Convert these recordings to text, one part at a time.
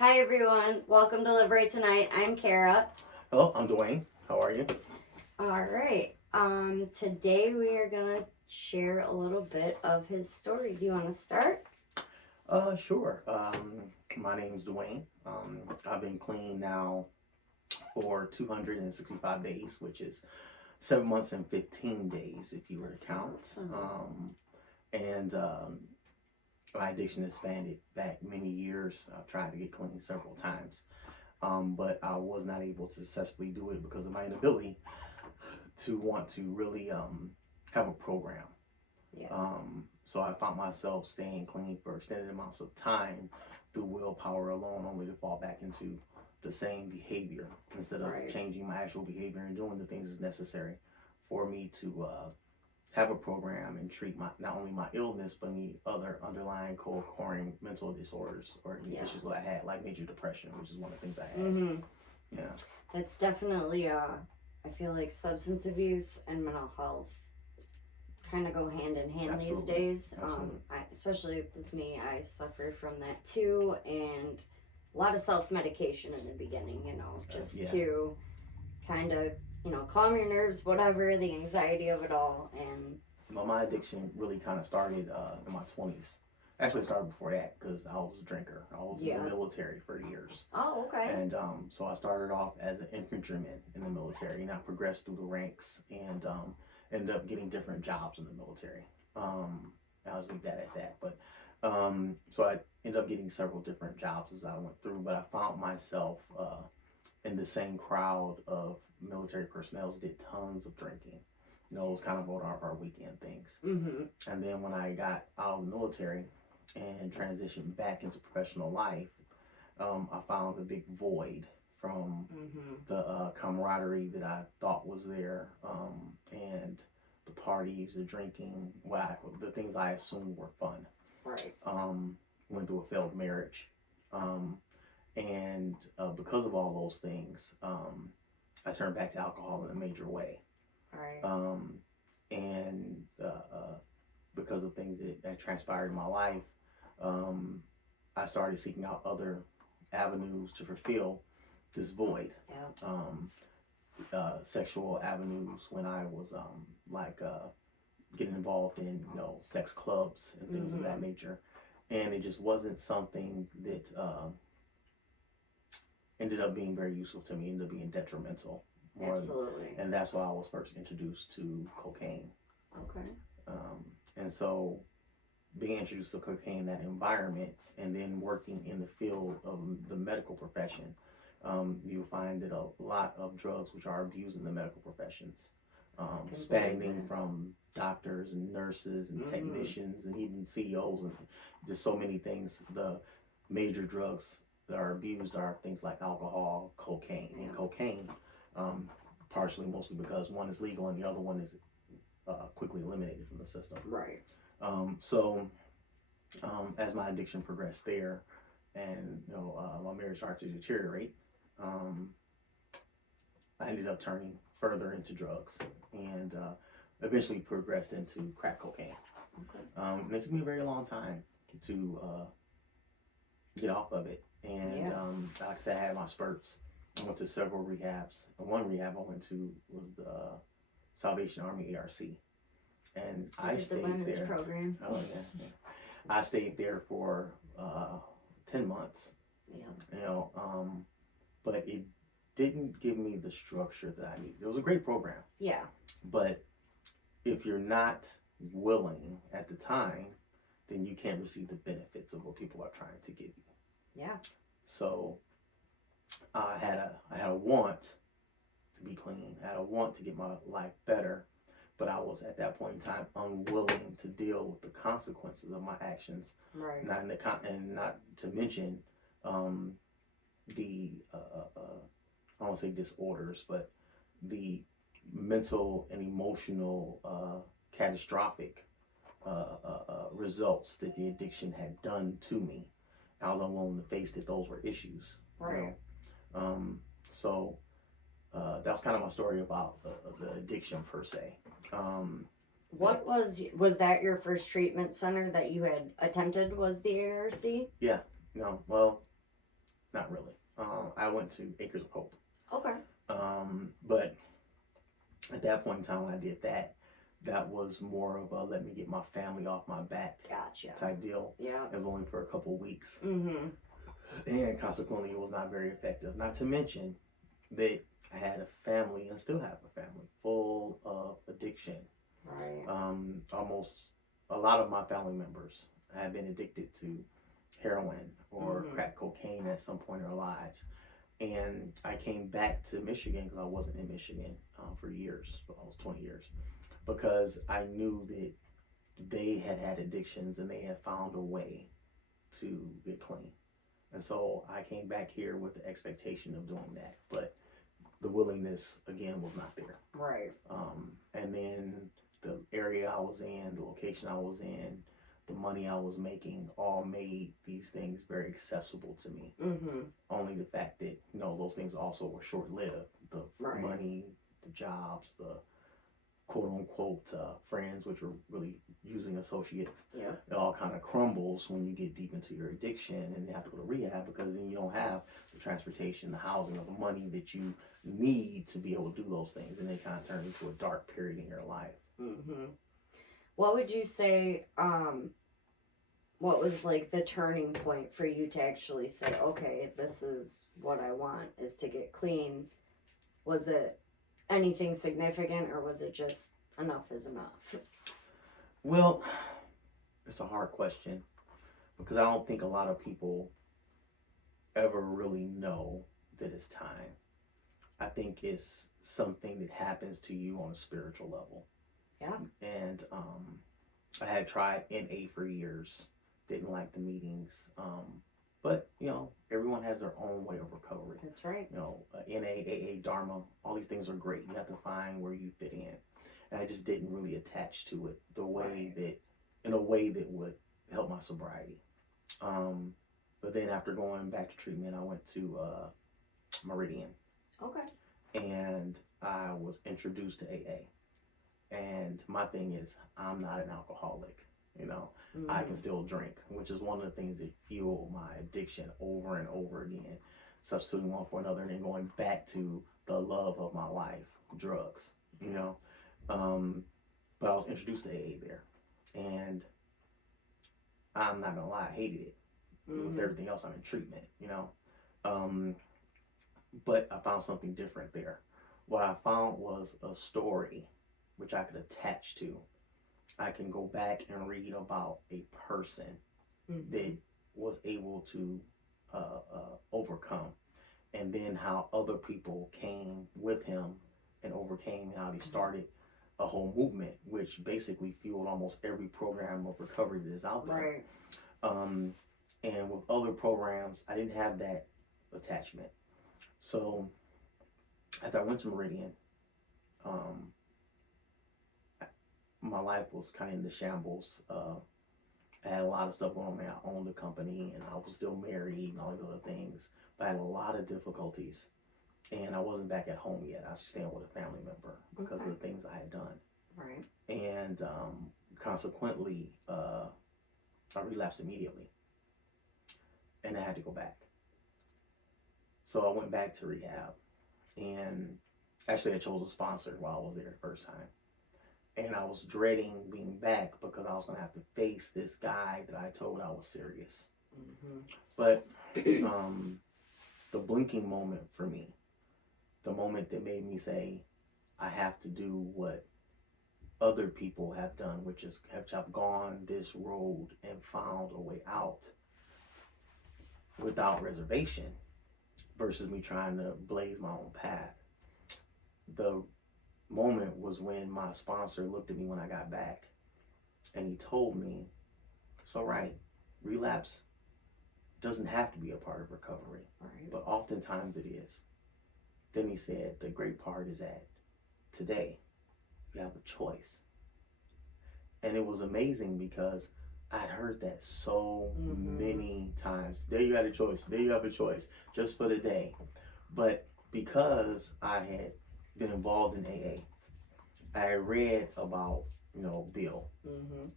Hi everyone, welcome to Rite Tonight. I'm Kara. Hello, I'm Dwayne. How are you? Alright, today we are gonna share a little bit of his story. Do you want to start? Sure. My name's Dwayne. I've been clean now for 265 days, which is 7 months and 15 days, if you were to count. And my addiction has spanned back many years. I've tried to get clean several times, but I was not able to successfully do it because of my inability to want to really have a program. Yeah. So I found myself staying clean for extended amounts of time through willpower alone, only to fall back into the same behavior instead of Right. changing my actual behavior and doing the things that's necessary for me to have a program and treat my not only my illness but any other underlying co-occurring mental disorders or any issues that I had, like major depression, which is one of the things I had. Mm-hmm. Yeah. That's definitely, I feel like substance abuse and mental health kind of go hand in hand these Absolutely. days. Absolutely. Especially with me, I suffer from that too, and a lot of self-medication in the beginning, just to kind of, calm your nerves, whatever, the anxiety of it all. And Well, my addiction really kind of started in my 20s. Actually, it started before that because I was a drinker. I was in the military for years. Oh, okay. And so I started off as an infantryman in the military, and I progressed through the ranks and ended up getting different jobs in the military. I'll just leave that at that. But so I ended up getting several different jobs as I went through, but I found myself in the same crowd of military personnel that did tons of drinking. You know, it was kind of one of our weekend things. Mm-hmm. And then when I got out of the military and transitioned back into professional life, I found a big void from the camaraderie that I thought was there, and the parties, the drinking, the things I assumed were fun. Right. Went through a failed marriage, and because of all those things, I turned back to alcohol in a major way. Right. And because of things that transpired in my life, I started seeking out other avenues to fulfill this void. Yeah. Sexual avenues when I was getting involved in sex clubs and things of that nature, and it just wasn't something that ended up being very useful to me. Ended up being detrimental. Absolutely. And that's why I was first introduced to cocaine. Okay. And so being introduced to cocaine in that environment and then working in the field of the medical profession, you'll find that a lot of drugs which are abused in the medical professions, spanning from doctors and nurses and technicians and even CEOs and just so many things. The major drugs that are abused are things like alcohol, cocaine, and cocaine, partially mostly because one is legal and the other one is quickly eliminated from the system. Right. So as my addiction progressed there, and my marriage started to deteriorate, I ended up turning further into drugs and eventually progressed into crack cocaine. Okay. And it took me a very long time to get off of it. And like I said, I had my spurts. I went to several rehabs. And one rehab I went to was the Salvation Army ARC. And I stayed the women's there. Program. Oh yeah. I stayed there for 10 months. Yeah. But it didn't give me the structure that I needed. It was a great program. Yeah. But if you're not willing at the time, then you can't receive the benefits of what people are trying to give you. Yeah. So I had a want to be clean. I had a want to get my life better, but I was at that point in time unwilling to deal with the consequences of my actions. Right. And not to mention the I won't say disorders, but the mental and emotional catastrophic results that the addiction had done to me. I was unwilling to face that those were issues. Right. So that's kind of my story about the addiction per se. What was that your first treatment center that you had attempted? Was the ARC? Yeah. No. Well, not really. I went to Acres of Hope. Okay. But at that point in time when I did that, that was more of a let me get my family off my back Gotcha. type deal. Yeah. It was only for a couple of weeks. Mm-hmm. And consequently, it was not very effective. Not to mention that I had a family and still have a family full of addiction. Right. Almost a lot of my family members have been addicted to heroin or crack cocaine at some point in their lives. And I came back to Michigan because I wasn't in Michigan for years, almost 20 years, because I knew that they had had addictions and they had found a way to get clean. And so I came back here with the expectation of doing that, but the willingness again was not there. Right. And then the area I was in, the location I was in, the money I was making all made these things very accessible to me. Mm-hmm. Only the fact that, you know, those things also were short-lived. The money, the jobs, the quote-unquote friends, which were really using associates. Yeah. It all kind of crumbles when you get deep into your addiction and you have to go to rehab, because then you don't have the transportation, the housing, or the money that you need to be able to do those things. And they kind of turn into a dark period in your life. Mm-hmm. What would you say, what was like the turning point for you to actually say, okay, this is what I want, is to get clean? Was it anything significant, or was it just enough is enough? Well, it's a hard question, because I don't think a lot of people ever really know that it's time. I think it's something that happens to you on a spiritual level. Yeah. And I had tried NA for years, didn't like the meetings. But, you know, everyone has their own way of recovery. That's right. You know, NA, AA, Dharma, all these things are great. You have to find where you fit in. And I just didn't really attach to it in a way that would help my sobriety. But then after going back to treatment, I went to Meridian. Okay. And I was introduced to AA. And my thing is, I'm not an alcoholic. You know, I can still drink, which is one of the things that fueled my addiction over and over again, substituting one for another, and then going back to the love of my life, drugs, you know. But I was introduced to AA there, and I'm not gonna lie, I hated it. With everything else, I'm in treatment, you know. But I found something different there. What I found was a story which I could attach to. I can go back and read about a person that was able to overcome, and then how other people came with him and overcame, and how they started a whole movement, which basically fueled almost every program of recovery that is out there. Right. And with other programs, I didn't have that attachment. So after I went to Meridian, my life was kind of in the shambles. I had a lot of stuff going on. I owned a company, and I was still married and all these other things. But I had a lot of difficulties, and I wasn't back at home yet. I was staying with a family member because of the things I had done. Right. And consequently, I relapsed immediately, and I had to go back. So I went back to rehab, and actually I chose a sponsor while I was there the first time. And I was dreading being back because I was going to have to face this guy that I told I was serious. But the blinking moment for me, the moment that made me say, I have to do what other people have done, which is have gone this road and found a way out without reservation, versus me trying to blaze my own path. The moment was when my sponsor looked at me when I got back, and he told me, it's all right, relapse doesn't have to be a part of recovery, but oftentimes it is. Then he said, the great part is that today you have a choice. And it was amazing because I'd heard that so many times. There you had a choice. There you have a choice, just for the day. But because I had been involved in AA, I read about, you know, Bill,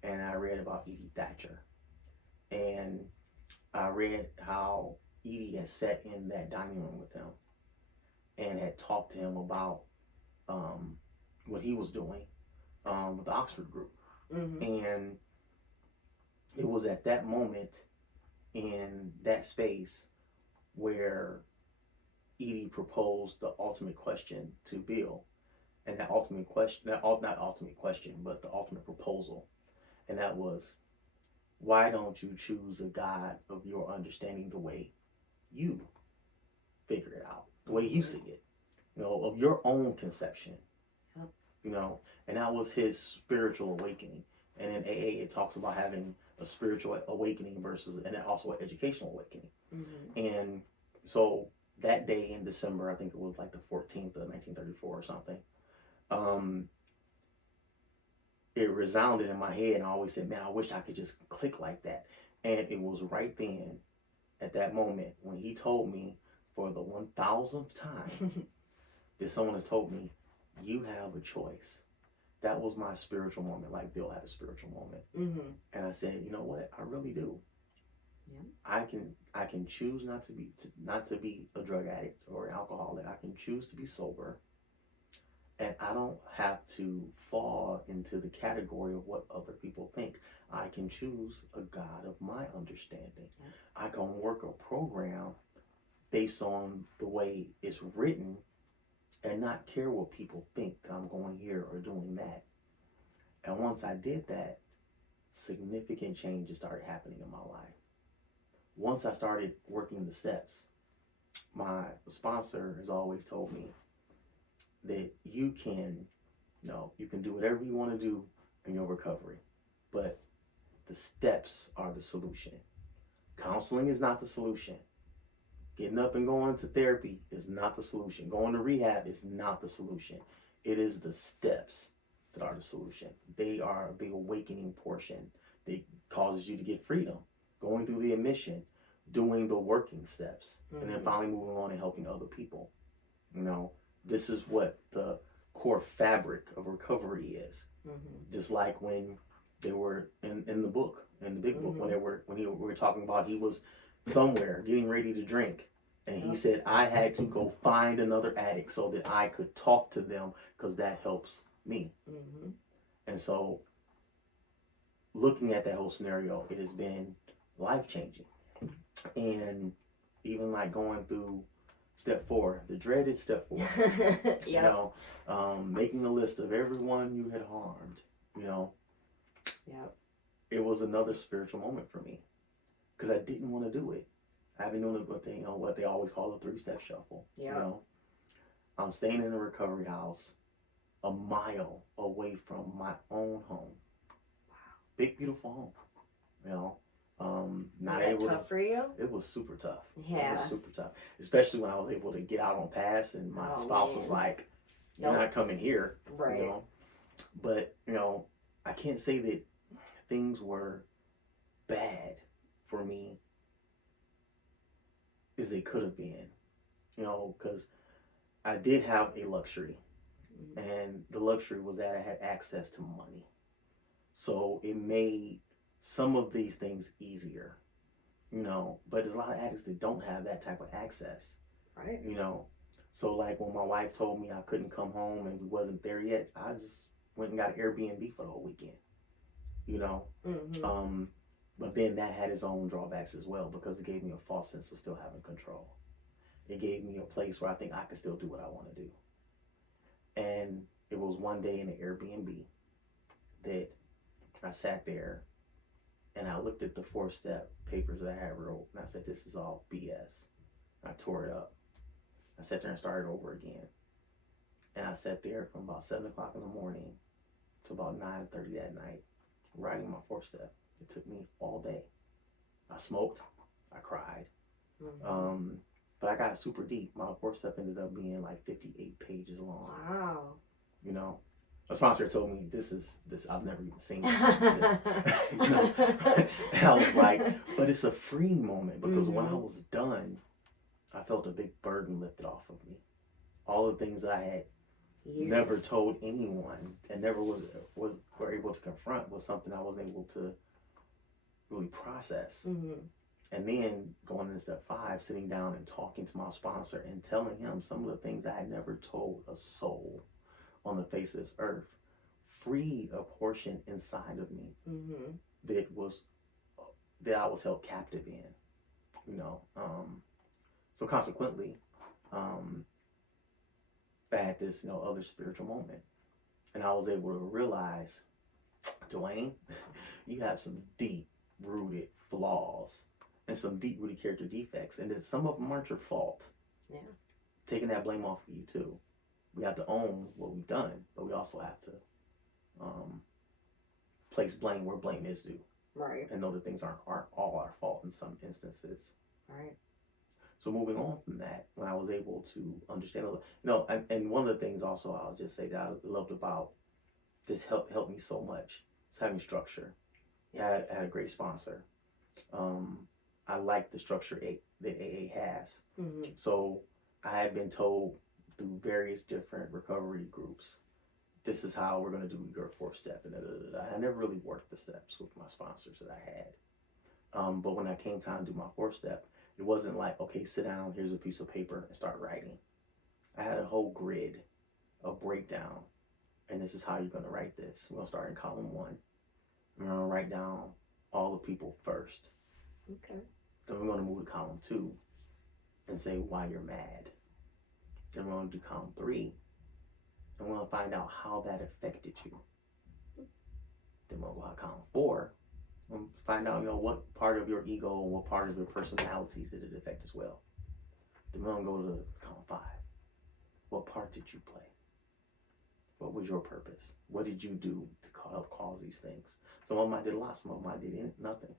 and I read about Edie Thatcher, and I read how Edie had sat in that dining room with him and had talked to him about what he was doing with the Oxford group. And it was at that moment in that space where Edie proposed the ultimate question to Bill. And that ultimate question, not ultimate question, but the ultimate proposal. And that was, why don't you choose a God of your understanding the way you figure it out, the way you see it, of your own conception, and that was his spiritual awakening. And in AA, it talks about having a spiritual awakening and also an educational awakening. And so that day in December, I think it was like the 14th of 1934 or something, it resounded in my head, and I always said, man, I wish I could just click like that. And it was right then, at that moment, when he told me for the 1000th time that someone has told me, you have a choice. That was my spiritual moment, like Bill had a spiritual moment. And I said, you know what? I really do. I can choose not to be a drug addict or an alcoholic. I can choose to be sober. And I don't have to fall into the category of what other people think. I can choose a God of my understanding. I can work a program based on the way it's written and not care what people think that I'm going here or doing that. And once I did that, significant changes started happening in my life. Once I started working the steps, my sponsor has always told me that you can do whatever you want to do in your recovery, but the steps are the solution. Counseling is not the solution. Getting up and going to therapy is not the solution. Going to rehab is not the solution. It is the steps that are the solution. They are the awakening portion that causes you to get freedom. Going through the admission, doing the working steps, and then finally moving on and helping other people. This is what the core fabric of recovery is. Just like when they were in the book, in the big book, when we were talking about he was somewhere getting ready to drink, and he said, I had to go find another addict so that I could talk to them because that helps me. And so looking at that whole scenario, it has been life-changing. And even like going through step 4, the dreaded step 4, making a list of everyone you had harmed, it was another spiritual moment for me because I didn't want to do it. I've been doing what they always call a 3-step shuffle. I'm staying in a recovery house a mile away from my own home. Big, beautiful home, not was able that tough for you? It was super tough. Yeah. It was super tough. Especially when I was able to get out on pass and my spouse was like, you're not coming here. Right. But, I can't say that things were bad for me as they could have been. Because I did have a luxury. And the luxury was that I had access to money. So it made some of these things easier, but there's a lot of addicts that don't have that type of access, right? So like when my wife told me I couldn't come home and we wasn't there yet, I just went and got an Airbnb for the whole weekend, but then that had its own drawbacks as well because it gave me a false sense of still having control. It gave me a place where I think I could still do what I want to do. And it was one day in the Airbnb that I sat there and I looked at the 4-step papers that I had wrote, and I said, this is all BS. I tore it up. I sat there and started over again. And I sat there from about 7 o'clock in the morning to about 9:30 that night, writing my 4-step. It took me all day. I smoked. I cried. But I got super deep. My 4-step ended up being like 58 pages long. Wow. A sponsor told me this I've never even seen this. And I was like, but it's a freeing moment because when I was done, I felt a big burden lifted off of me. All the things that I had never told anyone and never were able to confront was something I was able to really process. And then going into step 5, sitting down and talking to my sponsor and telling him some of the things I had never told a soul on the face of this earth, freed a portion inside of me that I was held captive in, you know. So consequently, I had this, you know, other spiritual moment, and I was able to realize, Dwayne, you have some deep-rooted flaws and some deep-rooted character defects, and that some of them aren't your fault. Yeah. Taking that blame off of you too. We have to own what we've done, but we also have to place blame where blame is due. Right. And know that things aren't all our fault in some instances. Right. So moving on from that, when I was able to understand, you know, and one of the things also I'll just say that I loved about this helped me so much is having structure. Yes. I had a great sponsor. I like the structure that AA has. So I had been told through various different recovery groups, this is how we're going to do your 4th step. And I never really worked the steps with my sponsors that I had. But when I came time to do my 4th step, it wasn't like, okay, sit down, here's a piece of paper and start writing. I had a whole grid, a breakdown, and this is how you're going to write this. We're going to start in column 1. We're going to write down all the people first. Okay. Then we're going to move to column 2 and say why you're mad. Then we're going to do column 3, and we're going to find out how that affected you. Then we'll go to column 4. And find out, you know, what part of your ego and what part of your personalities did it affect as well. Then we're going to go to column 5. What part did you play? What was your purpose? What did you do to help cause these things? Some of them I did a lot, some of them I did nothing.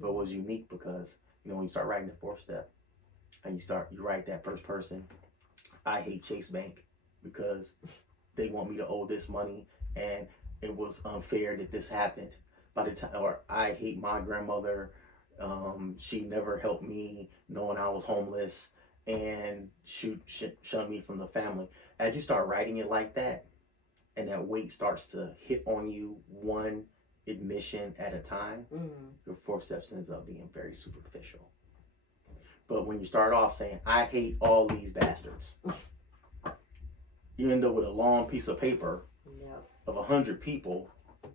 But it was unique because, you know, when you start writing the 4th step and you write that first person, I hate Chase Bank because they want me to owe this money and it was unfair that this happened. By the time, or I hate my grandmother. She never helped me knowing I was homeless and shunned me from the family. As you start writing it like that, and that weight starts to hit on you one admission at a time, your 4th steps ends up being very superficial. But when you start off saying, I hate all these bastards, you end up with a long piece of paper of 100 people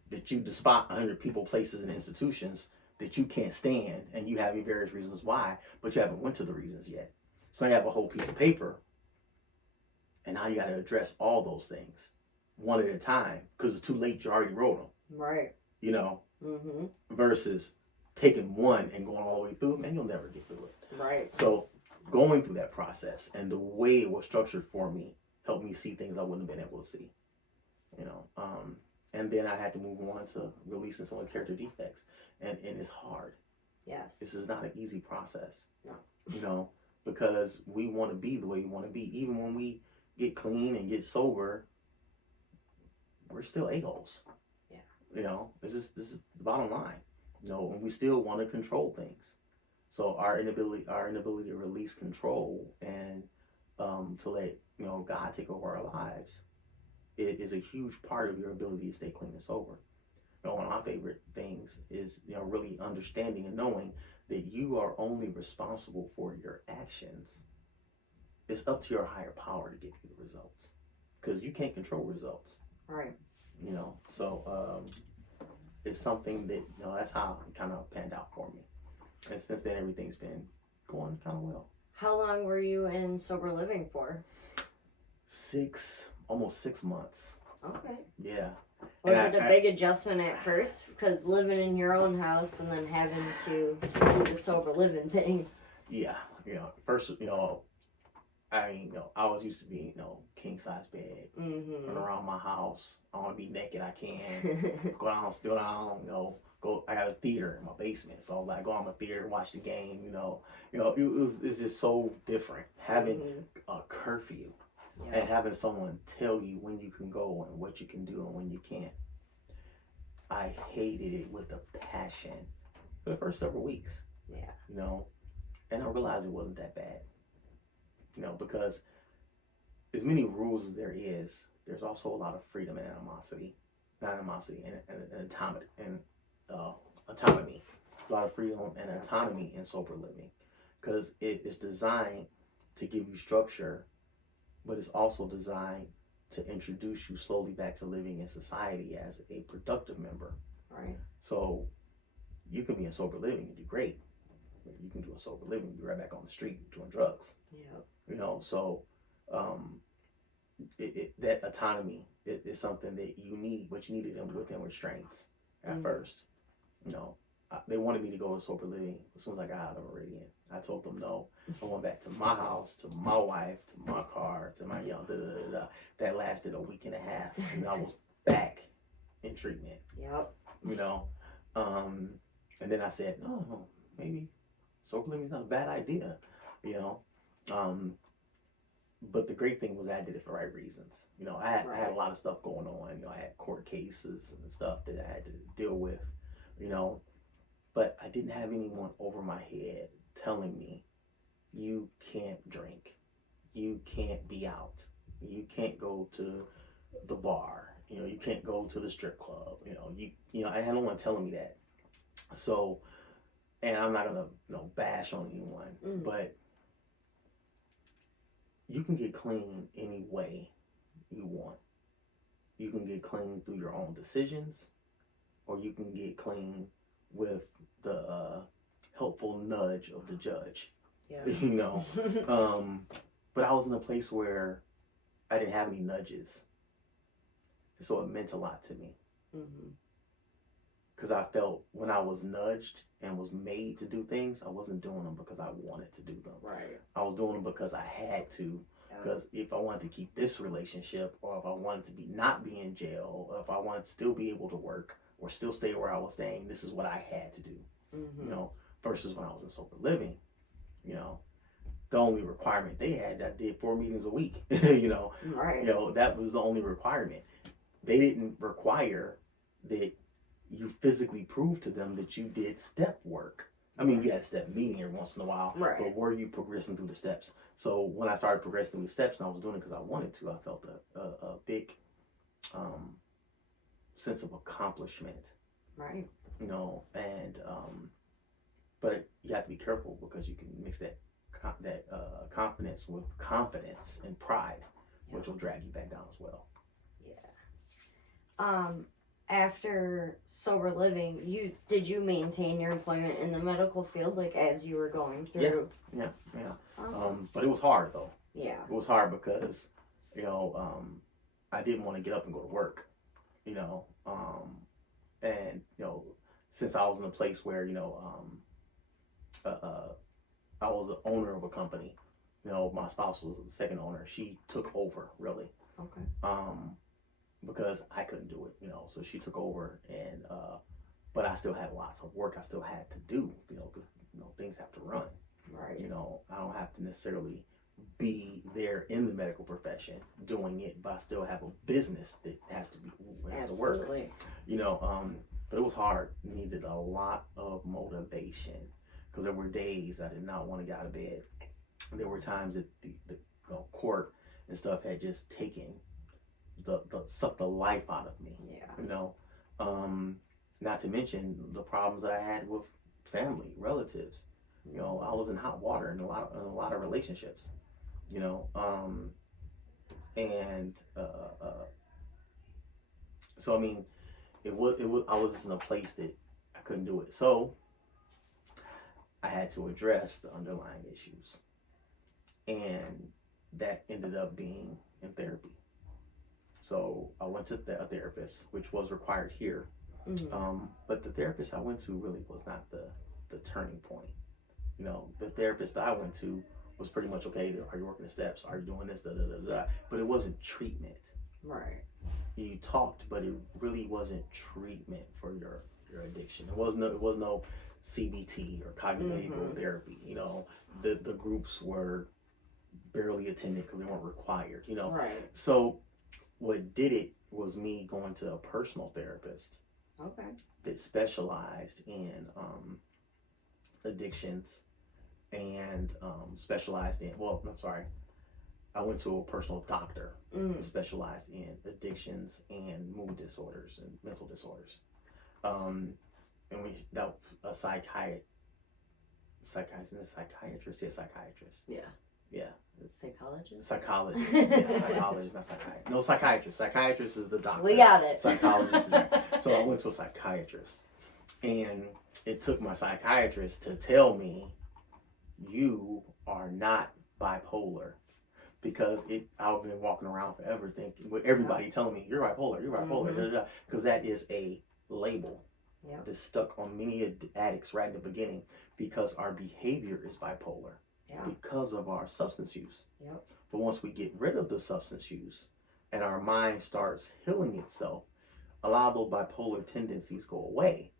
that you despise, 100 people, places, and institutions that you can't stand, and you have your various reasons why, but you haven't went to the reasons yet. So you have a whole piece of paper, and now you got to address all those things one at a time because it's too late. You already wrote them. Right. You know. Versus taking one and going all the way through, man, you'll never get through it. Right. So going through that process and the way it was structured for me helped me see things I wouldn't have been able to see. You know. And then I had to move on to releasing some of the character defects. And it's hard. Yes. This is not an easy process. No. You know, because we want to be the way we want to be. Even when we get clean and get sober, we're still a-holes. Yeah. You know, this is the bottom line. You know, and we still want to control things. So our inability to release control and to let, you know, God take over our lives, it is a huge part of your ability to stay clean and sober. You know, one of my favorite things is, you know, really understanding and knowing that you are only responsible for your actions. It's up to your higher power to give you the results, because you can't control results. Right. You know, so it's something that, you know, that's how it kind of panned out for me. And since then, everything's been going kind of well. How long were you in sober living for? Almost 6 months. Okay. Yeah. Was it a big adjustment at first? Because living in your own house and then having to do the sober living thing. Yeah. You know, first, you know, I was used to be, you know, king size bed, run around my house. I want to be naked. I can go down, you know, I have a theater in my basement, so I go on my theater, watch the game. You know, it's just so different having a curfew. Yeah. And having someone tell you when you can go and what you can do and when you can't. I hated it with a passion for the first several weeks. Yeah. You know, and I realized it wasn't that bad. You know, because as many rules as there is, there's also a lot of freedom and autonomy and autonomy. a lot of freedom and autonomy in sober living, because it's designed to give you structure, but it's also designed to introduce you slowly back to living in society as a productive member. Right. So you can be in sober living and do great. You can do a sober living and be right back on the street doing drugs. Yep. You know, so that autonomy is something that you need, but you needed them within restraints at first. You know, they wanted me to go to sober living as soon as I got out of Meridian. I told them no. I went back to my house, to my wife, to my car, to my That lasted a week and a half, and I was back in treatment. Yep. You know, and then I said, no, maybe sober living is not a bad idea. You know, but the great thing was I did it for the right reasons. You know, I had a lot of stuff going on. You know, I had court cases and stuff that I had to deal with. You know, but I didn't have anyone over my head telling me, you can't drink, you can't be out, you can't go to the bar, you know, you can't go to the strip club, you know, I had no one telling me that. So, and I'm not gonna, bash on anyone, but you can get clean any way you want. You can get clean through your own decisions, or you can get clean with the helpful nudge of the judge. Yeah. You know, but I was in a place where I didn't have any nudges, so it meant a lot to me. Because I felt when I was nudged and was made to do things, I wasn't doing them because I wanted to do them. Right. I was doing them because I had to. Because if I wanted to keep this relationship, or if I wanted to not be in jail, or if I wanted to still be able to work or still stay where I was staying, this is what I had to do. You know, versus when I was in sober living, you know, the only requirement they had, I did 4 meetings a week. You know, right. You know, that was the only requirement. They didn't require that you physically prove to them that you did step work. I mean, you had a step meeting every once in a while, but were you progressing through the steps? So when I started progressing through the steps, and I was doing it because I wanted to, I felt a big sense of accomplishment. Right. You know, and but you have to be careful, because you can mix that confidence with confidence and pride, which will drag you back down as well. Yeah. After sober living, did you maintain your employment in the medical field, like, as you were going through? Yeah. Awesome. But it was hard though. Yeah. It was hard because, you know, I didn't want to get up and go to work, you know, and, you know, since I was in a place where, you know, I was the owner of a company, you know, my spouse was the second owner. She took over, really. Okay. Because I couldn't do it, you know, so she took over, and but I still had lots of work I still had to do, you know, because, you know, things have to run. Right. You know, I don't have to necessarily be there in the medical profession doing it, but I still have a business that has to work. You know, but it was hard. It needed a lot of motivation, because there were days I did not want to get out of bed. There were times that the court and stuff had just taken sucked the life out of me. Yeah. You know, not to mention the problems that I had with family, relatives. You know, I was in hot water in a lot of relationships. You know, and so I mean, it was I was just in a place that I couldn't do it. So I had to address the underlying issues, and that ended up being in therapy. So I went to a therapist, which was required here. But the therapist I went to really was not the turning point. You know, the therapist I went to was pretty much, okay, are you working the steps? Are you doing this? But it wasn't treatment. Right. You talked, but it really wasn't treatment for your addiction. It was no CBT or cognitive behavioral therapy. You know, the groups were barely attended because they weren't required. You know, right. So what did it was me going to a personal therapist. Okay. That specialized in addictions and specialized in, I went to a personal doctor who specialized in addictions and mood disorders and mental disorders. and that a psychiatrist. Psychiatrist. Yeah. Psychologist. Psychologist. Yeah, psychologist, not psychiatrist. No, psychiatrist. Psychiatrist is the doctor. We got it. Psychologist is right. So I went to a psychiatrist, and it took my psychiatrist to tell me, you are not bipolar. Because I've been walking around forever thinking, with everybody telling me, you're bipolar, because that is a label that's stuck on many addicts right in the beginning, because our behavior is bipolar because of our substance use. Yep. But once we get rid of the substance use and our mind starts healing itself, a lot of those bipolar tendencies go away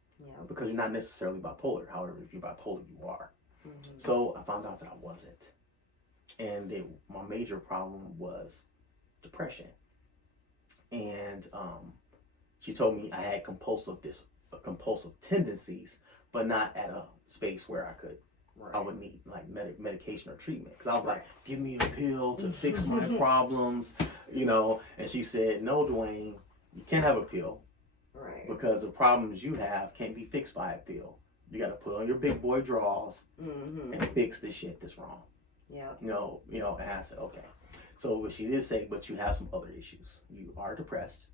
because you're not necessarily bipolar. However, if you're bipolar, you are. Mm-hmm. So I found out that I wasn't. And my major problem was depression. And she told me I had compulsive tendencies, but not at a space where I would need like medication or treatment. Because I was like, give me a pill to fix my problems, And she said, no, Dwayne, you can't have a pill. Right. Because the problems you have can't be fixed by a pill. You got to put on your big boy drawers and fix the shit that's wrong. Yeah. And I said, okay. So she did say, but you have some other issues. You are depressed.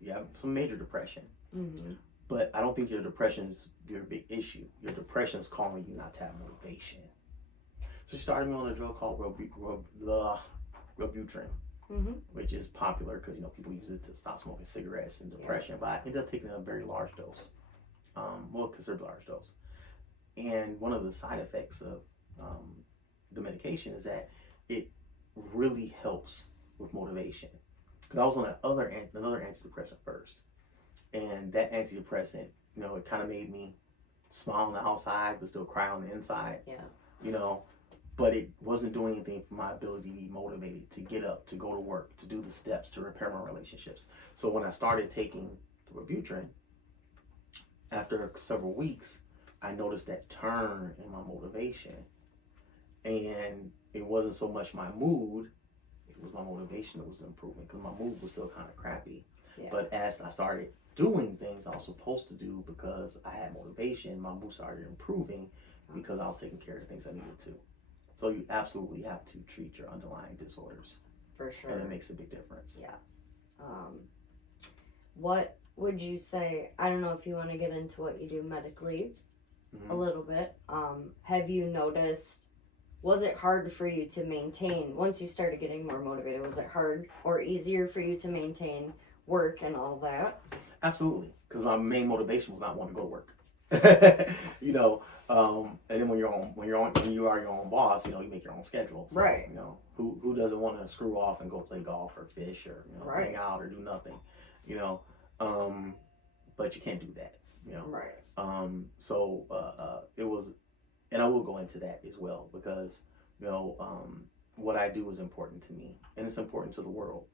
You have some major depression. Mm-hmm. But I don't think your depression is your big issue. Your depression is calling you not to have motivation. So she started me on a drug called Wellbutrin, which is popular because people use it to stop smoking cigarettes and depression. But I ended up taking a very large dose, considered a large dose. And one of the side effects of the medication is that it really helps with motivation. Because I was on another antidepressant first, and that antidepressant, it kind of made me smile on the outside but still cry on the inside. Yeah. But it wasn't doing anything for my ability to be motivated, to get up, to go to work, to do the steps, to repair my relationships. So when I started taking the Wellbutrin, after several weeks, I noticed that turn in my motivation. And it wasn't so much my mood, it was my motivation that was improving, because my mood was still kind of crappy. Yeah. But as I started doing things I was supposed to do because I had motivation, my mood started improving because I was taking care of the things I needed to. So you absolutely have to treat your underlying disorders. For sure. And it makes a big difference. Yes. What would you say, I don't know if you want to get into what you do medically a little bit. Have you noticed, was it hard for you to maintain, once you started getting more motivated, was it hard or easier for you to maintain work and all that? Absolutely, because my main motivation was not wanting to go to work. And then when you are your own boss, you make your own schedule. So, right. Who doesn't want to screw off and go play golf or fish or hang out or do nothing, but you can't do that, Right. So it was, and I will go into that as well because what I do is important to me and it's important to the world,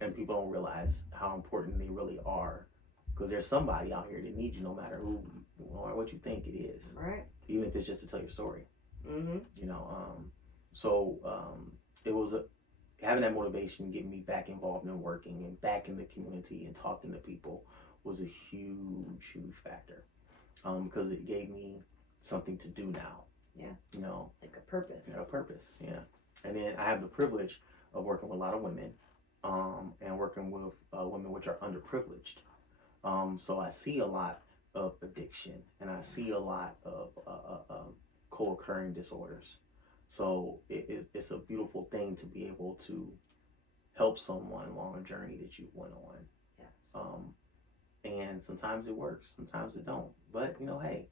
and people don't realize how important they really are. Because there's somebody out here that needs you no matter who or what you think it is. Right. Even if it's just to tell your story. Mm-hmm. It was having that motivation, getting me back involved in working and back in the community and talking to people was a huge, huge factor. Because it gave me something to do now. Yeah. Like a purpose. A purpose, yeah. And then I have the privilege of working with a lot of women and working with women which are underprivileged. So I see a lot of addiction and I see a lot of co-occurring disorders. So it's a beautiful thing to be able to help someone along a journey that you went on. Yes. And sometimes it works, sometimes it don't. But, hey,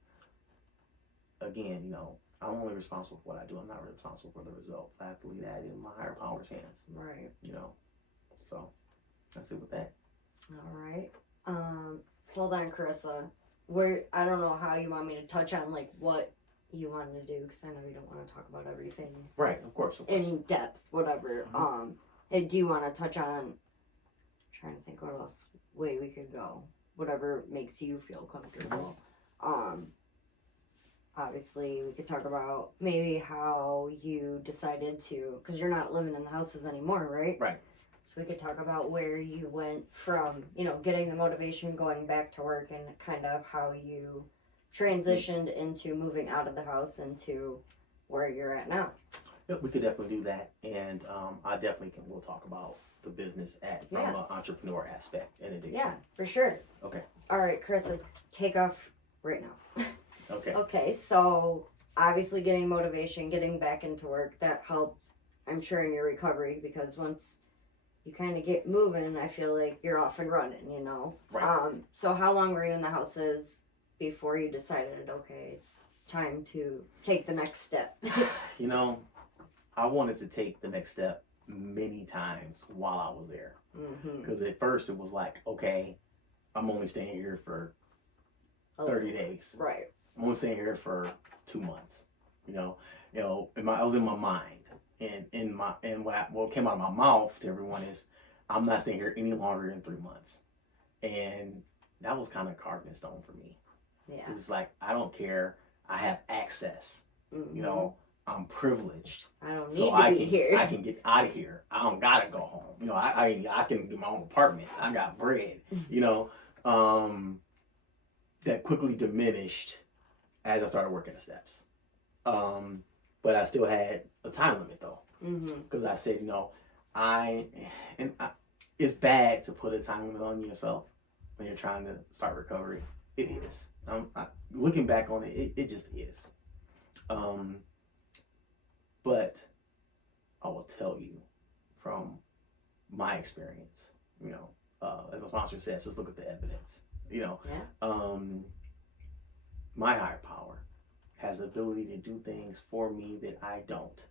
again, I'm only responsible for what I do. I'm not responsible for the results. I have to leave that in my higher power's hands. Right. So that's it with that. All right. Hold on, Carissa. I don't know how you want me to touch on like what you want to do because I know you don't want to talk about everything. Right, of course. In depth, whatever. Mm-hmm. Do you want to touch on? I'm trying to think what else way we could go. Whatever makes you feel comfortable. Obviously, we could talk about maybe how you decided to, because you're not living in the houses anymore, right? Right. So we could talk about where you went from, getting the motivation going back to work and kind of how you transitioned into moving out of the house into where you're at now. Yeah, we could definitely do that. And we'll talk about the business from an entrepreneur aspect in addition. Yeah, for sure. Okay. All right, Chris, take off right now. Okay. Okay, so obviously getting motivation, getting back into work, that helped, I'm sure, in your recovery, because once you kind of get moving, I feel like you're off and running, Right. So how long were you in the houses before you decided, okay, it's time to take the next step? I wanted to take the next step many times while I was there. Because at first it was like, okay, I'm only staying here for 30 days. Right. I'm only staying here for 2 months. I was in my mind. And what came out of my mouth to everyone is, I'm not staying here any longer than 3 months. And that was kind of carved in stone for me. Yeah. Because it's like, I don't care. I have access. I'm privileged. I don't need to be here. I can get out of here. I don't gotta go home. I can get my own apartment. I got bread. That quickly diminished as I started working the steps. But I still had a time limit though, because I said, it's bad to put a time limit on yourself when you're trying to start recovery. It is. Looking back on it, it just is. But I will tell you from my experience, as my sponsor says, let's look at the evidence. My higher power has the ability to do things for me that I don't.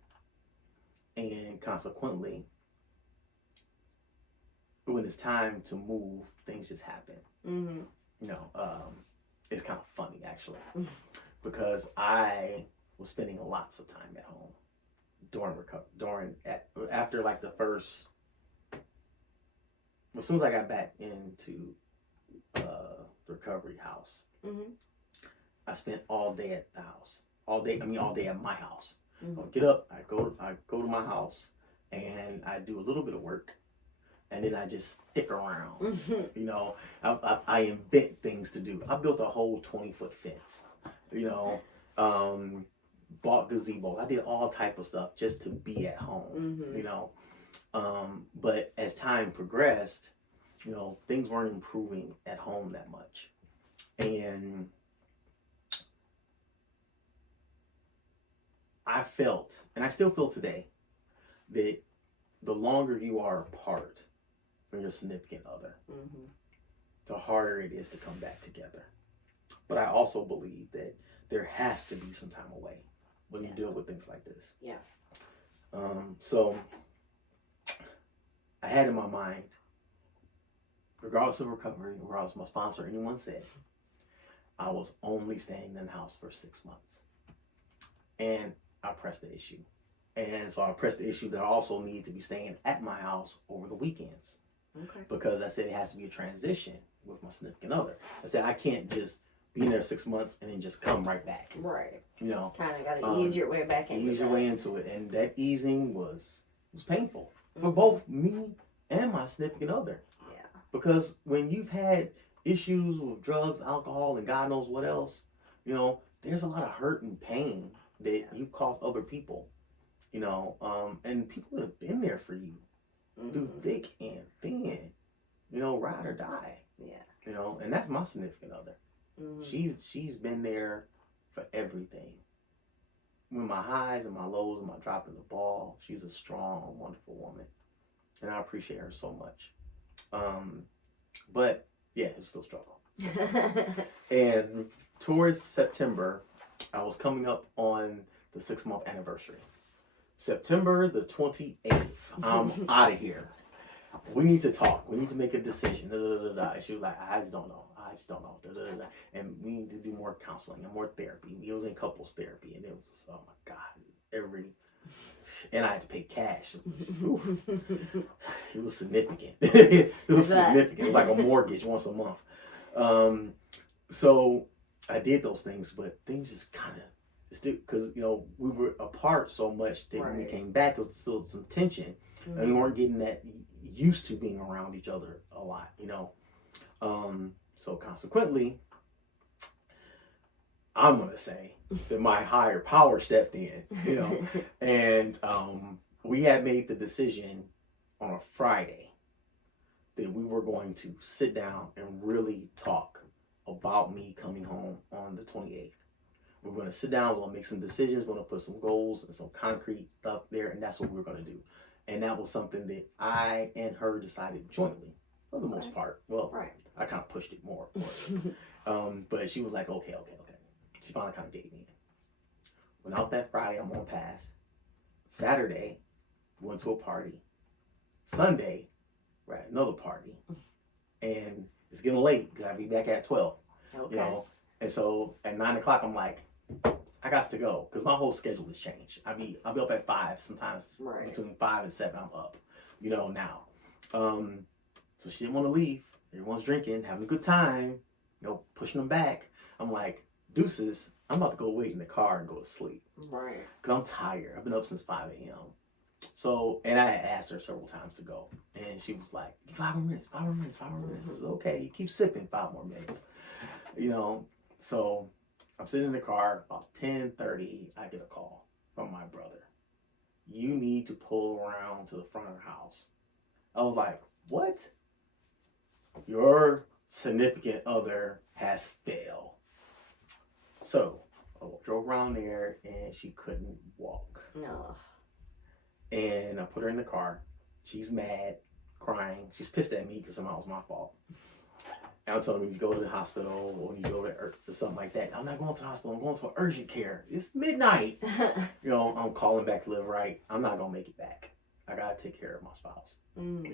And consequently, when it's time to move, things just happen. It's kind of funny actually, because I was spending lots of time at home after like the first, as soon as I got back into the recovery house, I spent all day at the house. All day at my house. I get up, I go to my house, and I do a little bit of work, and then I just stick around. I invent things to do. I built a whole 20-foot fence. Bought gazebos. I did all type of stuff just to be at home. But as time progressed, things weren't improving at home that much, and I felt, and I still feel today, that the longer you are apart from your significant other, the harder it is to come back together. But I also believe that there has to be some time away when you deal with things like this. Yes. So I had in my mind, regardless of recovery, regardless of my sponsor, anyone said, I was only staying in the house for 6 months. And I pressed the issue. And so I pressed the issue that I also need to be staying at my house over the weekends. Okay. Because I said it has to be a transition with my significant other. I said I can't just be in there 6 months and then just come right back. Right. Kind of got to ease your way back into it. Ease your way into it. And that easing was painful for both me and my significant other. Yeah. Because when you've had issues with drugs, alcohol, and God knows what else, there's a lot of hurt and pain that you've caused other people, and people have been there for you through thick and thin, ride or die. Yeah. And that's my significant other. She's been there for everything. With my highs and my lows and my dropping the ball, she's a strong, wonderful woman, and I appreciate her so much. But yeah, it's still a struggle. And towards September, I was coming up on the 6-month anniversary. September the 28th, I'm out of here. We need to talk. We need to make a decision. And she was like, I just don't know. And we need to do more counseling and more therapy. He was in couples therapy, and it was, oh my God, and I had to pay cash. It was significant. It was significant. It was like a mortgage once a month. So I did those things, but things just kind of still, because we were apart so much that when we came back, it was still some tension, and we weren't getting that used to being around each other a lot. So consequently, I'm gonna say that my higher power stepped in, and we had made the decision on a Friday that we were going to sit down and really talk about me coming home on the 28th. We're going to sit down, we're going to make some decisions, we're going to put some goals and some concrete stuff there, and that's what we're going to do. And that was something that I and her decided jointly, for the most part. Well, I kind of pushed it more. But she was like, okay. She finally kind of gave me in. Went out that Friday, I'm on pass. Saturday, went to a party. Sunday, we're at another party. And it's getting late because I'll be back at 12. Okay. And so at 9 o'clock, I'm like, I got to go because my whole schedule has changed. I'll be up at 5 sometimes. Between 5 and 7, I'm up. Now. So she didn't want to leave. Everyone's drinking, having a good time. Pushing them back. I'm like, deuces. I'm about to go wait in the car and go to sleep. Right. Because I'm tired. I've been up since 5 a.m. So, and I asked her several times to go, and she was like, 5 more minutes. I said, okay, you keep sipping 5 more minutes. So I'm sitting in the car, about 10:30, I get a call from my brother. You need to pull around to the front of the house. I was like, what? Your significant other has failed. So I drove around there, and she couldn't walk. No. And I put her in the car. She's mad, crying. She's pissed at me because somehow it was my fault. And I'm telling her, when you go to the hospital or when you go to something like that, I'm not going to the hospital. I'm going to urgent care. It's midnight. I'm calling back to live right. I'm not going to make it back. I got to take care of my spouse. And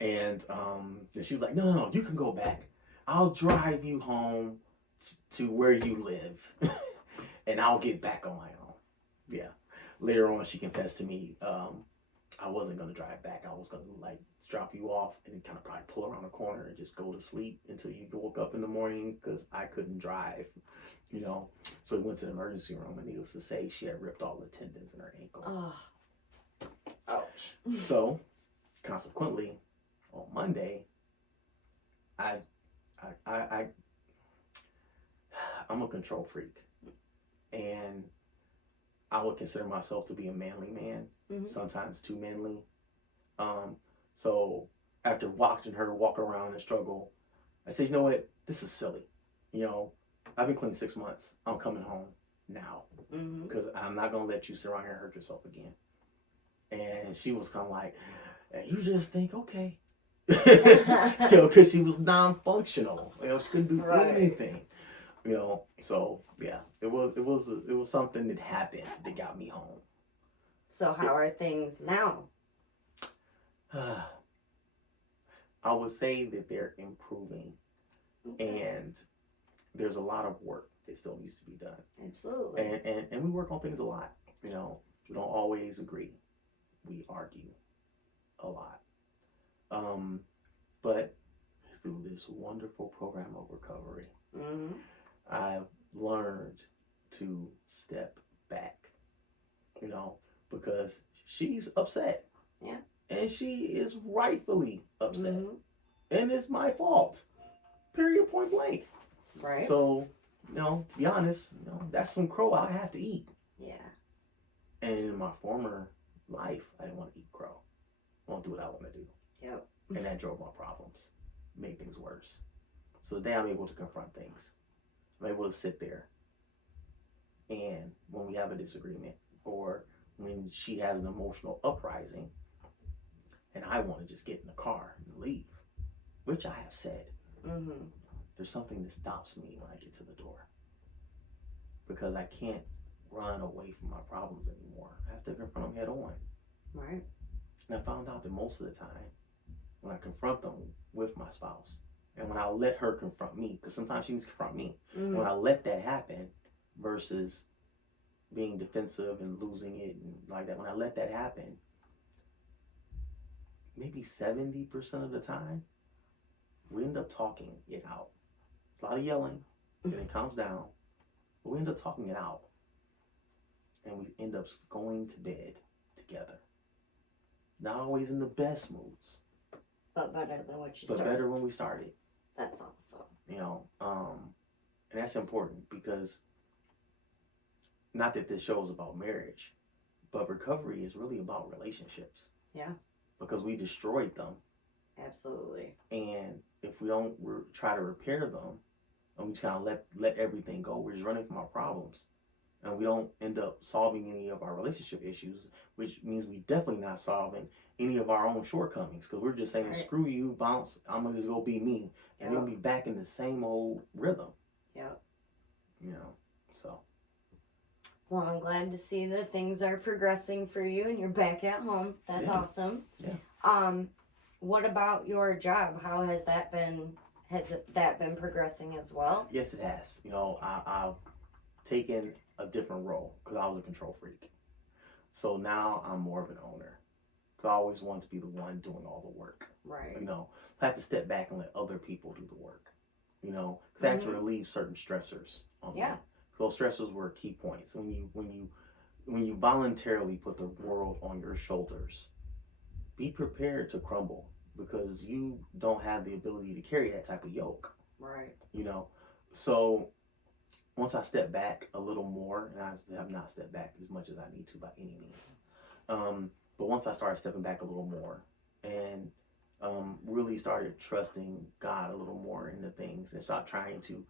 then she was like, no, you can go back. I'll drive you home to where you live. And I'll get back on my own. Yeah. Later on, she confessed to me, I wasn't going to drive back. I was going to drop you off and kind of probably pull around the corner and just go to sleep until you woke up in the morning because I couldn't drive, So we went to the emergency room, and needless to say, she had ripped all the tendons in her ankle. Oh. Ouch. So, consequently, on Monday, I'm a control freak, and I would consider myself to be a manly man, sometimes too manly. So after watching her walk around and struggle, I said, you know what? This is silly. I've been clean 6 months. I'm coming home now because I'm not going to let you sit around here and hurt yourself again. And she was kind of like, you just think, okay. Because she was non-functional. She couldn't do anything. So yeah, it was something that happened that got me home. So how are things now? I would say that they're improving, and there's a lot of work that still needs to be done. Absolutely. And we work on things a lot. We don't always agree. We argue a lot. But through this wonderful program of recovery, I've learned to step back, because she's upset. Yeah. And she is rightfully upset. And it's my fault. Period, point blank. Right. So, be honest, that's some crow I have to eat. Yeah. And in my former life, I didn't want to eat crow. I won't do what I want to do. Yep. And that drove my problems, made things worse. So today I'm able to confront things. I'm able to sit there, and when we have a disagreement, or when she has an emotional uprising, and I want to just get in the car and leave, which I have said, there's something that stops me when I get to the door, because I can't run away from my problems anymore. I have to confront them head on. Right. And I found out that most of the time, when I confront them with my spouse, and when I let her confront me, because sometimes she needs to confront me, when I let that happen versus being defensive and losing it and like that, when I let that happen, maybe 70% of the time, we end up talking it out. A lot of yelling, and it calms down, but we end up talking it out. and we end up going to bed together. Not always in the best moods, but better than what you but started. better when we started. That's awesome. You know, and that's important because not that this show is about marriage, but recovery is really about relationships. Yeah. Because we destroyed them. Absolutely. And if we don't try to repair them, and we just kind of let everything go, we're just running from our problems. And we don't end up solving any of our relationship issues, which means we definitely not solving any of our own shortcomings. Because we're just saying, right. Screw you, bounce, I'm going to just go be me. And then we'll be back in the same old rhythm. Yep. You know, so. Well, I'm glad to see that things are progressing for you and you're back at home. That's awesome. Yeah. What about your job? How has that been? Has that been progressing as well? Yes, it has. You know, I've taken a different role because I was a control freak. So now I'm more of an owner. Because I always wanted to be the one doing all the work. Right. You know, I have to step back and let other people do the work. You know, because I have to relieve certain stressors on me. Those stressors were key points. When you voluntarily put the world on your shoulders, be prepared to crumble because you don't have the ability to carry that type of yoke. Right. You know, so once I step back a little more, and I have not stepped back as much as I need to by any means, but once I started stepping back a little more and really started trusting God a little more in the things and stopped trying to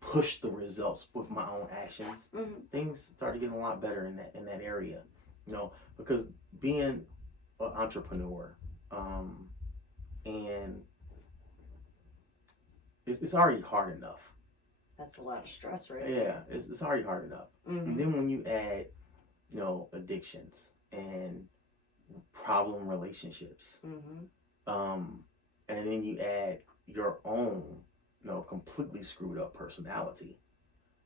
push the results with my own actions, things started getting a lot better in that area. You know, because being an entrepreneur, and it's already hard enough. That's a lot of stress, right? Yeah, it's already hard enough. And then when you add, you know, addictions and problem relationships, and then you add your own, you know, completely screwed up personality,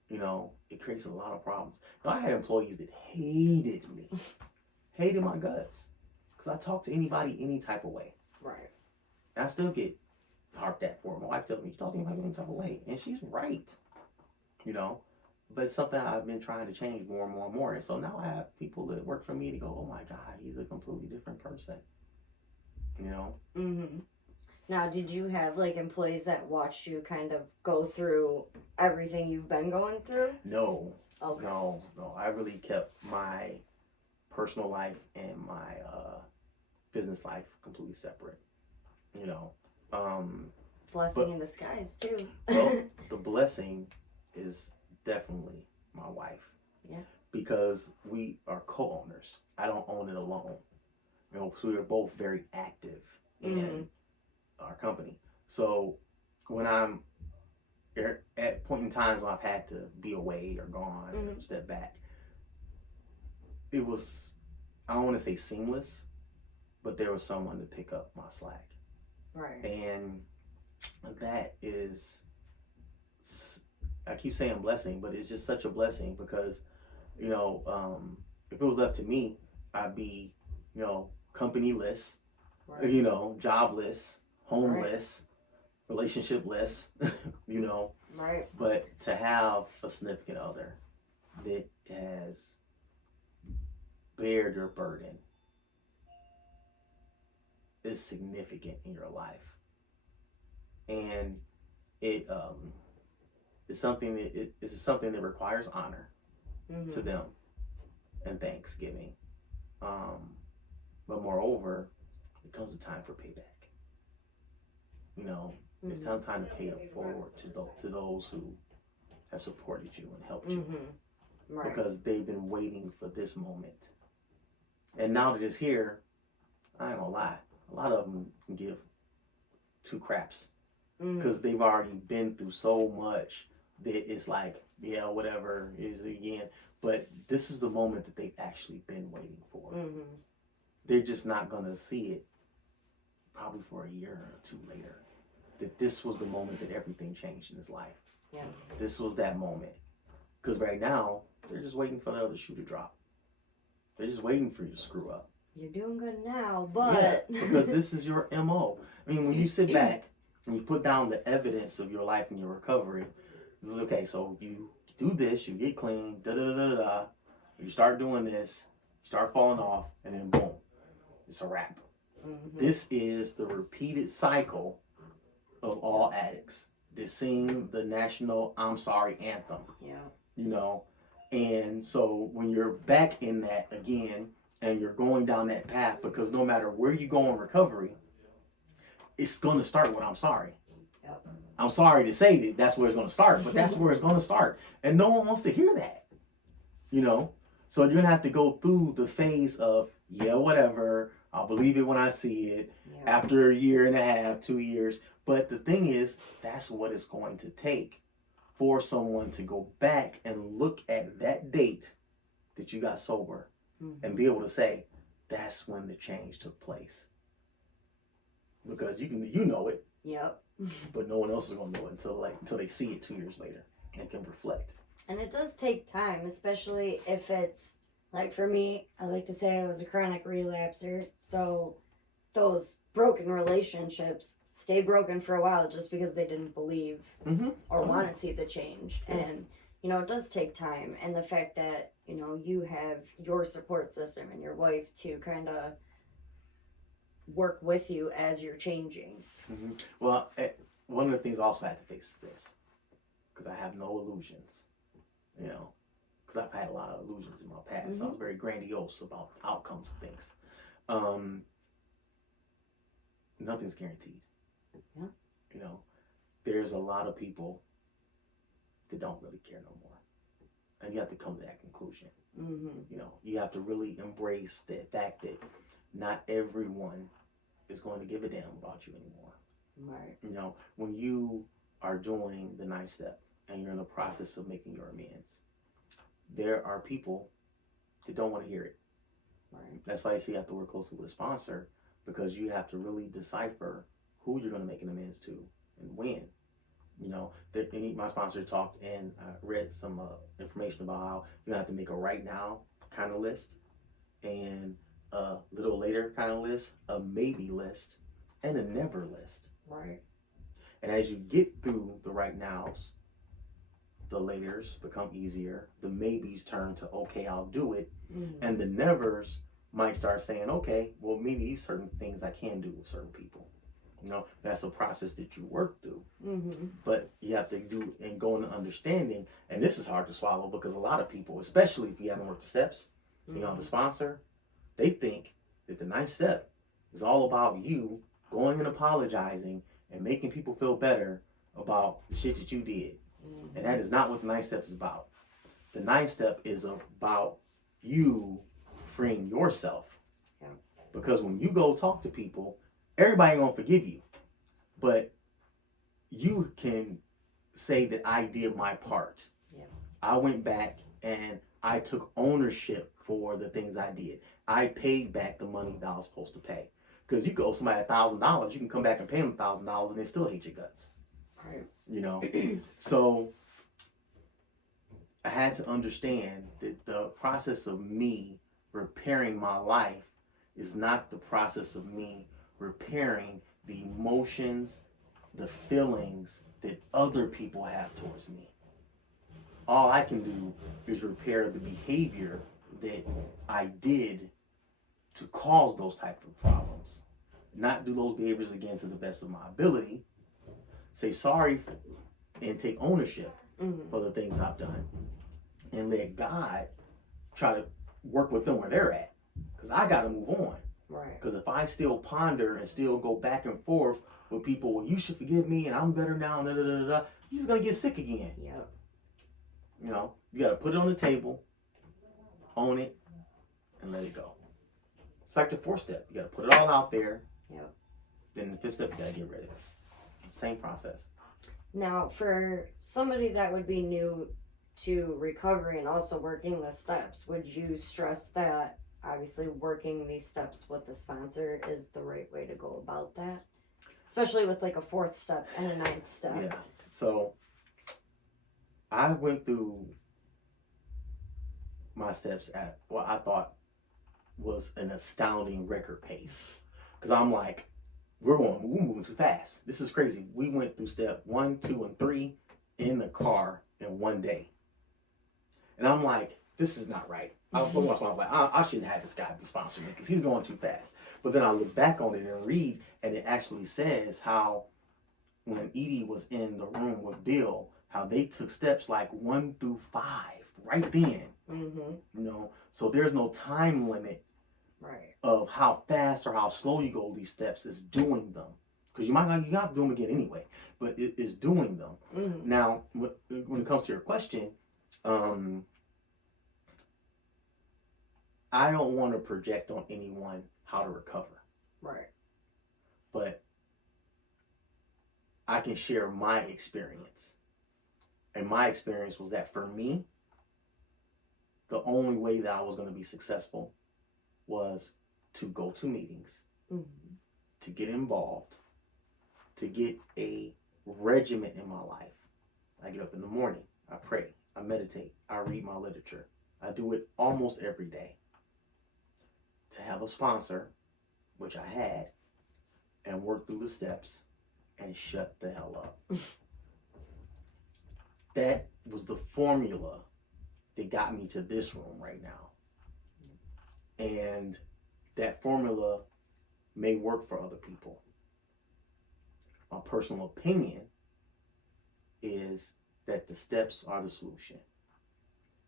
you know, it creates a lot of problems. Now, I had employees that hated me, hated my guts, because I talk to anybody any type of way. Right. And I still get harped at for it. My wife tells me, you talk to anybody any type of way. And she's right, you know. But it's something I've been trying to change more and more and more. And so now I have people that work for me to go, oh my God, he's a completely different person, you know. Now, did you have like employees that watched you kind of go through everything you've been going through? No. Okay. No. I really kept my personal life and my business life completely separate. You know. Blessing in disguise too. Well, the blessing is definitely my wife. Yeah. Because we are co-owners. I don't own it alone. You know, so we are both very active in our company. So when I'm at point in times when I've had to be away or gone or step back, it was, I don't want to say seamless, but there was someone to pick up my slack. Right. And that is, I keep saying blessing, but it's just such a blessing because, you know, if it was left to me, I'd be, you know, companyless, you know, jobless, homeless, relationshipless, you know. Right. But to have a significant other that has bared your burden is significant in your life. And it is something that requires honor to them and thanksgiving. But moreover, it comes a time for payback. You know, it's time to pay it forward to those who have supported you and helped you. Right. Because they've been waiting for this moment. And now that it's here, I ain't gonna lie, a lot of them can give two craps. Because they've already been through so much that it's like, yeah, whatever, is it again. But this is the moment that they've actually been waiting for. They're just not gonna see it probably for a year or two later. That this was the moment that everything changed in his life. Yeah. This was that moment. Because right now, they're just waiting for the other shoe to drop. They're just waiting for you to screw up. You're doing good now, but... Yeah, because this is your MO. I mean, when you sit back and you put down the evidence of your life and your recovery, this is okay, so you do this, you get clean, You start doing this, you start falling off, and then boom, it's a wrap. This is the repeated cycle of all addicts. They sing the national "I'm sorry" anthem. Yeah. You know, and so when you're back in that again, and you're going down that path, because no matter where you go in recovery, it's going to start with "I'm sorry." Yep. I'm sorry to say that that's where it's going to start, but that's where it's going to start, and no one wants to hear that. You know, so you're gonna have to go through the phase of, yeah, whatever, I'll believe it when I see it, after a year and a half, 2 years. But the thing is, that's what it's going to take for someone to go back and look at that date that you got sober and be able to say, that's when the change took place. Because you know it. Yep. But no one else is gonna know it until they see it 2 years later and can reflect. And it does take time, especially if it's, like for me, I like to say I was a chronic relapser. So those broken relationships stay broken for a while just because they didn't believe or want to see the change. Yeah. And, it does take time. And the fact that, you have your support system and your wife to kind of work with you as you're changing. Well, one of the things I also had to face is this, because I have no illusions. Because I've had a lot of illusions in my past. So I was very grandiose about outcomes of things. Nothing's guaranteed. Yeah. There's a lot of people that don't really care no more. And you have to come to that conclusion. You have to really embrace the fact that not everyone is going to give a damn about you anymore. Right. When you are doing the 9th step, and you're in the process of making your amends, there are people that don't want to hear it. Right. That's why you have to work closely with a sponsor, because you have to really decipher who you're going to make an amends to and when. My sponsor talked, and I read some information about how you have to make a right now kind of list, and a little later kind of list, a maybe list, and a never list. Right. And as you get through the right nows, the laters become easier. The maybes turn to, okay, I'll do it. And the nevers might start saying, okay, well, maybe certain things I can do with certain people. That's a process that you work through. But you have to do and go into understanding. And this is hard to swallow, because a lot of people, especially if you haven't worked the steps, you have a sponsor, they think that the 9th step is all about you going and apologizing and making people feel better about the shit that you did. And that is not what the 9th step is about. The 9th step is about you freeing yourself. Yeah. Because when you go talk to people, everybody ain't gonna forgive you. But you can say that I did my part. Yeah. I went back and I took ownership for the things I did. I paid back the money that I was supposed to pay. Because you owe somebody $1,000, you can come back and pay them $1,000 and they still hate your guts. Right. So I had to understand that the process of me repairing my life is not the process of me repairing the emotions, the feelings that other people have towards me. All I can do is repair the behavior that I did to cause those type of problems. Not do those behaviors again to the best of my ability. Say sorry and take ownership for the things I've done. And let God try to work with them where they're at. Because I got to move on. Right. Because if I still ponder and still go back and forth with people, well, you should forgive me and I'm better now, you're just going to get sick again. Yep. You got to put it on the table, own it, and let it go. It's like the 4th step. You got to put it all out there. Yep. Then the 5th step, you got to get rid of it. Same process. Now, for somebody that would be new to recovery and also working the steps, would you stress that obviously working these steps with the sponsor is the right way to go about that? Especially with like a 4th step and a 9th step. Yeah. So I went through my steps at what I thought was an astounding record pace. Because I'm like, we're moving too fast. This is crazy. We went through step 1, 2, and 3 in the car in one day. And I'm like, this is not right. I was like, I shouldn't have this guy be sponsoring me because he's going too fast. But then I look back on it and read, and it actually says how when Edie was in the room with Bill, how they took steps like 1 through 5 right then. You know, so there's no time limit of how fast or how slow you go these steps. Is doing them. Because you got to do them again anyway, but it is doing them. Now, when it comes to your question, I don't want to project on anyone how to recover. But I can share my experience. And my experience was that for me, the only way that I was going to be successful was to go to meetings, to get involved, to get a regimen in my life. I get up in the morning, I pray, I meditate, I read my literature. I do it almost every day. To have a sponsor, which I had, and work through the steps and shut the hell up. That was the formula that got me to this room right now. And that formula may work for other people. My personal opinion is that the steps are the solution.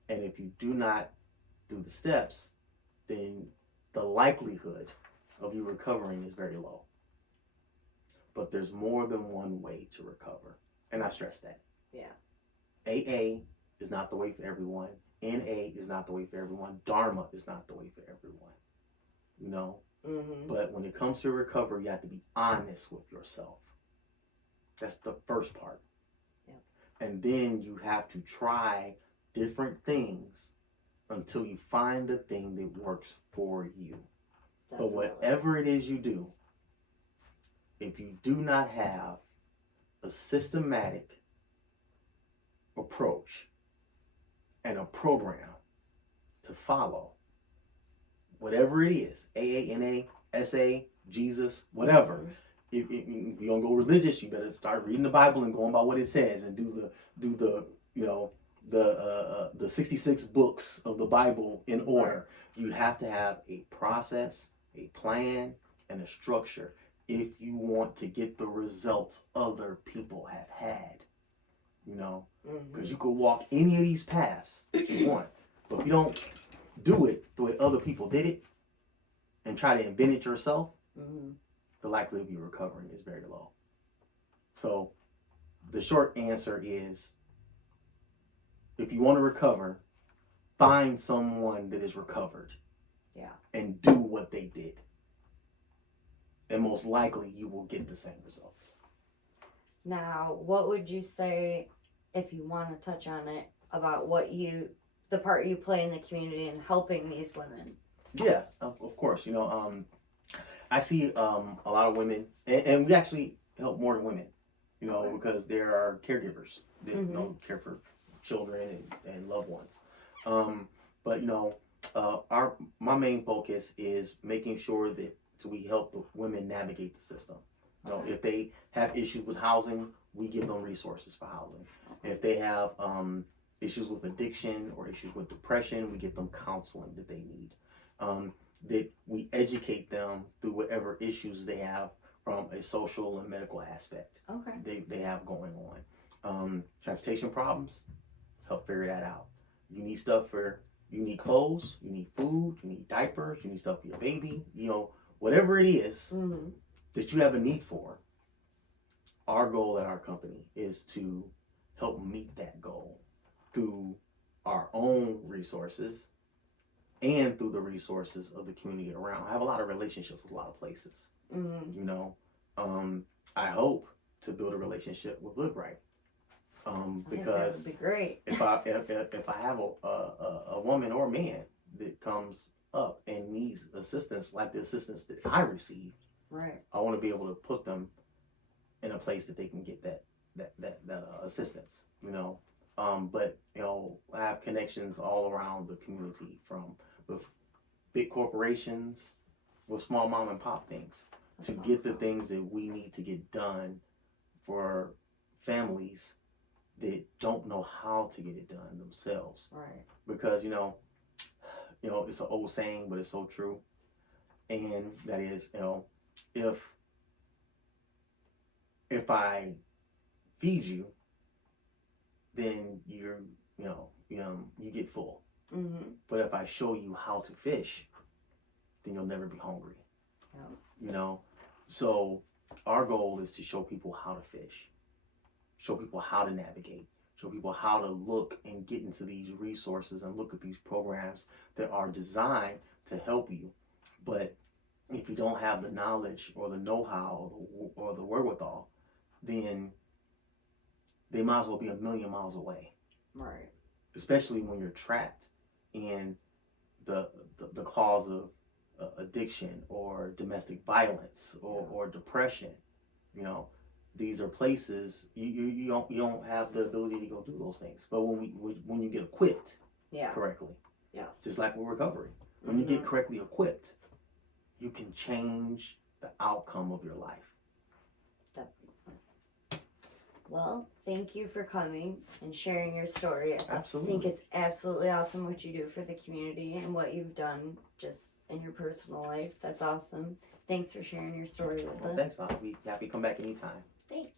And if you do not do the steps, then the likelihood of you recovering is very low. But there's more than one way to recover. And I stress that. AA is not the way for everyone. NA is not the way for everyone. Dharma is not the way for everyone. You know? But when it comes to recovery, you have to be honest with yourself. That's the first part. And then you have to try different things until you find the thing that works for you. But whatever it is you do, if you do not have a systematic approach and a program to follow, whatever it is, AA, NA, SA, Jesus, whatever. If you're gonna go religious, you better start reading the Bible and going by what it says, and do the you know the 66 books of the Bible in order. You have to have a process, a plan, and a structure if you want to get the results other people have had. You know, because you could walk any of these paths that you want, but if you don't do it the way other people did it and try to invent it yourself, the likelihood of you recovering is very low. So the short answer is, if you want to recover, find someone that is recovered and do what they did. And most likely you will get the same results. Now, what would you say, if you want to touch on it, about the part you play in the community in helping these women? Yeah, of course. You know, I see a lot of women, and we actually help more than women, you know, because there are caregivers that you know, care for children and loved ones. But you know, my main focus is making sure that we help the women navigate the system. You know, if they have issues with housing, we give them resources for housing. If they have issues with addiction or issues with depression, we get them counseling that they need. That we educate them through whatever issues they have from a social and medical aspect they have going on. Transportation problems, help figure that out. You need clothes, you need food, you need diapers, you need stuff for your baby, you know, whatever it is that you have a need for. Our goal at our company is to help meet that goal through our own resources and through the resources of the community around. I have a lot of relationships with a lot of places. You know, I hope to build a relationship with Live Right. Because that would be great. if I have a woman or man that comes up and needs assistance like the assistance that I received, I want to be able to put them in a place that they can get that assistance. You know, but you know, I have connections all around the community, with big corporations, with small mom and pop things, to get the things that we need to get done for families that don't know how to get it done themselves. Because, you know, you know, it's an old saying, but it's so true. And that is, you know, if I feed you, then you get full. Mm-hmm. But if I show you how to fish, then you'll never be hungry. Yeah. You know, so our goal is to show people how to fish, show people how to navigate, show people how to look and get into these resources and look at these programs that are designed to help you. But if you don't have the knowledge or the know-how or the wherewithal, then they might as well be a million miles away. Right. Especially when you're trapped in the claws of addiction or domestic violence or depression. You know, these are places you don't have the ability to go do those things. But when you get equipped correctly, yes, just like with recovery, when you get correctly equipped, you can change the outcome of your life. Well, thank you for coming and sharing your story. Absolutely. I think it's absolutely awesome what you do for the community and what you've done just in your personal life. That's awesome. Thanks for sharing your story with us. Thanks. I'll be happy to come back anytime. Thanks.